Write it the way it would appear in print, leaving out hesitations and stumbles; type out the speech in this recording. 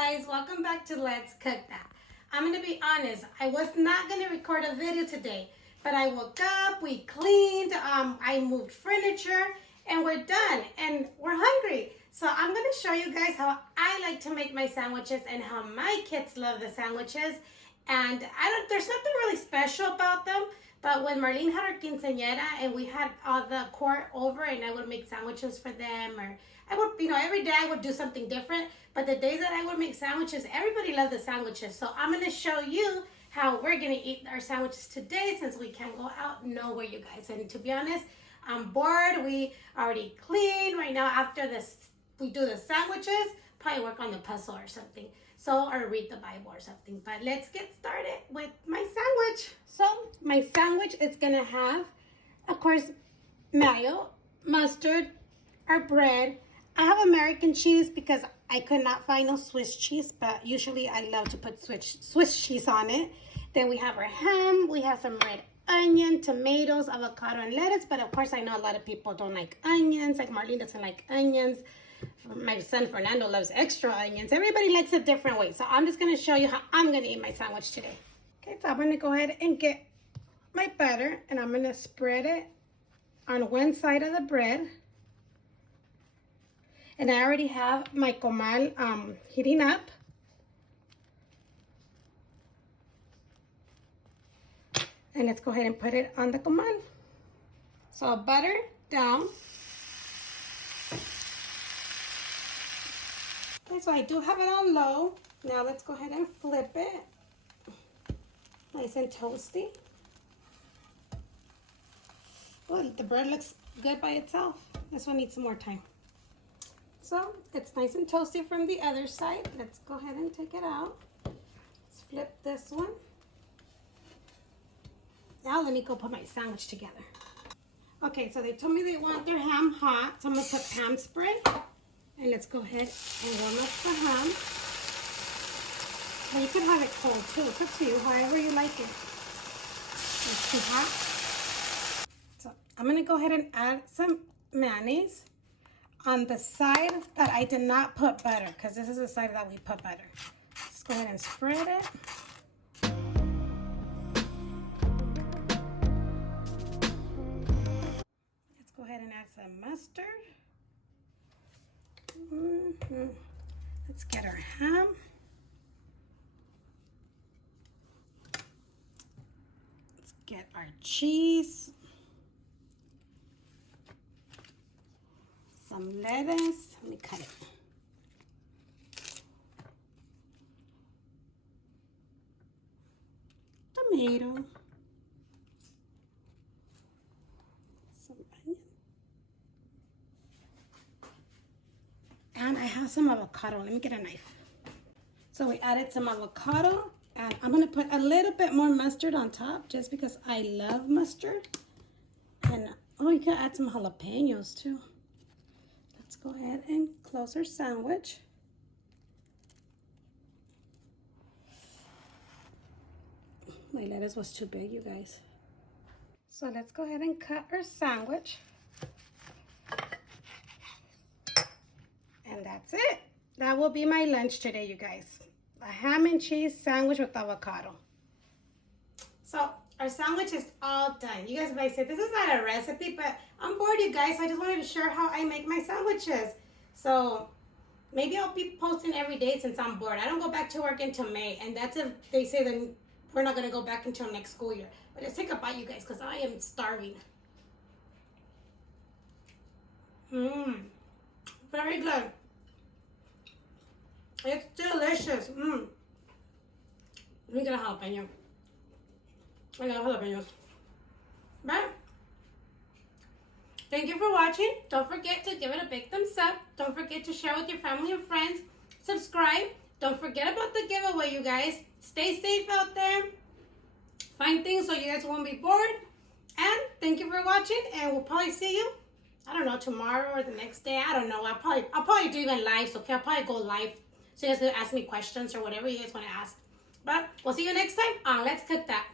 guys, welcome back to Let's Cook That. I'm gonna be honest, I was not gonna record a video today, but I woke up, we cleaned, I moved furniture, and we're done, and we're hungry. So I'm gonna show you guys how I like to make my sandwiches and how my kids love the sandwiches. And there's nothing really special about them, but when Marlene had her quinceañera and we had all the court over and I would make sandwiches for them, or I would, every day I would do something different. But the days that I would make sandwiches, everybody loved the sandwiches. So I'm going to show you how we're going to eat our sandwiches today since we can't go out nowhere, you guys. And to be honest, I'm bored. We already cleaned. Right now, after this, we do the sandwiches, probably work on the puzzle or something. So, or read the Bible or something. But let's get started with my sandwich. So, my sandwich is going to have, of course, mayo, mustard, our bread. I have American cheese because I could not find no Swiss cheese, but usually I love to put Swiss cheese on it. Then we have our ham. We have some red onion, tomatoes, avocado, and lettuce. But of course, I know a lot of people don't like onions. Like Marlene doesn't like onions. My son Fernando loves extra onions. Everybody likes it different ways. So I'm just going to show you how I'm going to eat my sandwich today. Okay, so I'm going to go ahead and get my butter, and I'm going to spread it on one side of the bread. And I already have my comal heating up. And let's go ahead and put it on the comal. So butter down. Okay, so I do have it on low. Now let's go ahead and flip it. Nice and toasty. Oh, the bread looks good by itself. This one needs some more time. So it's nice and toasty from the other side. Let's go ahead and take it out. Let's flip this one. Now let me go put my sandwich together. Okay, so they told me they want their ham hot, so I'm gonna put ham spray. And let's go ahead and warm up the ham. Well, you can have it cold too. It's up to you, however you like it. It's too hot. So I'm gonna go ahead and add some mayonnaise on the side that I did not put butter, because this is the side that we put butter. Let's go ahead and spread it. Let's go ahead and add some mustard. Let's get our ham. Let's get our cheese. Some lettuce. Let me cut it. Tomato. Some onion. And I have some avocado. Let me get a knife. So we added some avocado. And I'm going to put a little bit more mustard on top just because I love mustard. And, oh, you can add some jalapenos too. Let's go ahead and close our sandwich. My lettuce was too big, you guys. So let's go ahead and cut our sandwich. And that's it. That will be my lunch today, you guys. A ham and cheese sandwich with avocado. So our sandwich is all done. You guys might say, this is not a recipe, but I'm bored, you guys. So I just wanted to share how I make my sandwiches. So maybe I'll be posting every day since I'm bored. I don't go back to work until May. And that's if they say that we're not going to go back until next school year. But let's take a bite, you guys, because I am starving. Very good. It's delicious. Let me get a jalapeno. I love jalapenos. But thank you for watching. Don't forget to give it a big thumbs up. Don't forget to share with your family and friends. Subscribe. Don't forget about the giveaway, you guys. Stay safe out there. Find things so you guys won't be bored. And thank you for watching. And we'll probably see you, I don't know, tomorrow or the next day. I don't know. I'll probably do even live. Okay, I'll probably go live. So you guys can ask me questions or whatever you guys want to ask. But we'll see you next time on Let's Cook That.